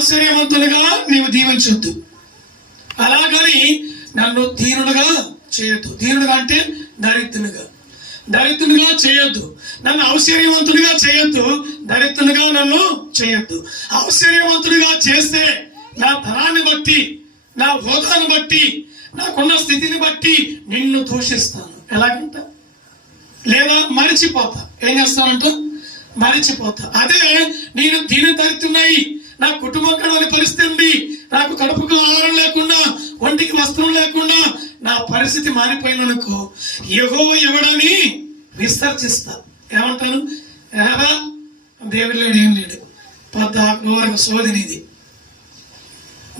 ఐశ్వర్యవంతులుగా నీవు దీవించొద్దు, అలాగని నన్ను దీనుడుగా చేయొద్దు. దీనుడుగా అంటే దరిద్రునిగా చేయొద్దు. నన్ను ఐశ్వర్యవంతుడిగా చేయొద్దు, దరిద్రునిగా నన్ను చేయొద్దు. ఐశ్వర్యవంతుడిగా చేస్తే నా ధనాన్ని బట్టి, నా హోదాను బట్టి, నాకున్న స్థితిని బట్టి నిన్ను దూషిస్తాను. ఎలాగంట? లేదా మరిచిపోతా. ఏం చేస్తానంట? మరిచిపోతా. అదే నేను దీని దరిద్రున్నాయి, నా కుటుంబం కడవని పరిస్థితి ఉంది, నాకు కడుపుకు ఆహారం లేకుండా, ఒంటికి వస్త్రం లేకుండా నా పరిస్థితి మారిపోయిననుకో, యెహోవా ఎవడని విసర్జిస్తా. ఏమంటాను? ఏరా దేవుడు లేడు, ఏం లేడు, పెద్ద సోదినిది.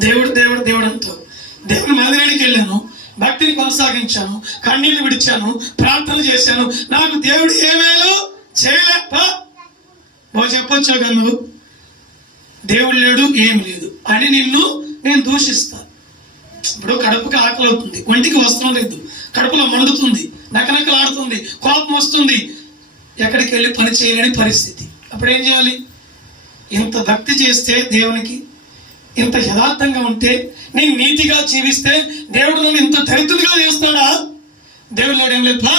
దేవుడు దేవుడు దేవుడు అంటావు. దేవుని మందిరానికి వెళ్ళాను, భక్తిని కొనసాగించాను, కన్నీళ్లు విడిచాను, ప్రార్థన చేశాను, నాకు దేవుడు ఏమేలో చేయలేక చెప్పొచ్చు కదా, నువ్వు దేవుడు లేడు, ఏం లేదు అని నేను దూషిస్తాను. ఇప్పుడు కడుపుకి ఆకలి అవుతుంది, ఒంటికి వస్త్రం లేదు, కడుపులో మండుతుంది, నకనకలాడుతుంది, కోపం వస్తుంది, ఎక్కడికి వెళ్ళి పని చేయలేని పరిస్థితి. అప్పుడు ఏం చేయాలి? ఇంత భక్తి చేస్తే దేవునికి, ఇంత యథార్థంగా ఉంటే, నేను నీతిగా జీవిస్తే దేవుడు నన్ను ఇంత దరిద్రులుగా చేస్తాడా? దేవుడు లేడు, ఏం లేదు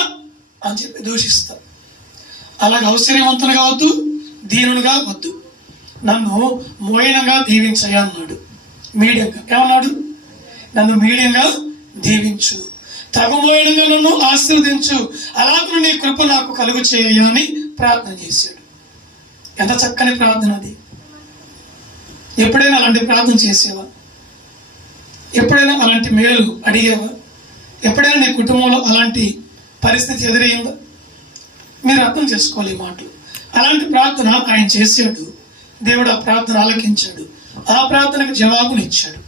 అని చెప్పి దూషిస్తా. అలాగే ఐశ్వర్యవంతులుగా వద్దు, దీనునిగా వద్దు, నన్ను మోయనంగా దీవించయ్యా అన్నాడు. మీడియంగా ఏమన్నాడు? నన్ను మీడియంగా దీవించు, తగుమోయనంగా నన్ను ఆశీర్వదించు, అలాగే నీ కృప నాకు కలుగు చేయ అని ప్రార్థన చేశాడు. ఎంత చక్కని ప్రార్థన అది! ఎప్పుడైనా అలాంటి ప్రార్థన చేసేవా? ఎప్పుడైనా అలాంటి మేలు అడిగేవా? ఎప్పుడైనా నీ కుటుంబంలో అలాంటి పరిస్థితి ఎదురైందా? మీరు అర్థం చేసుకోవాలి ఈ మాటలు. అలాంటి ప్రార్థన ఆయన చేశాడు. దేవుడు ఆ ప్రార్థన ఆలకించాడు, ఆ ప్రార్థనకు జవాబునిచ్చాడు.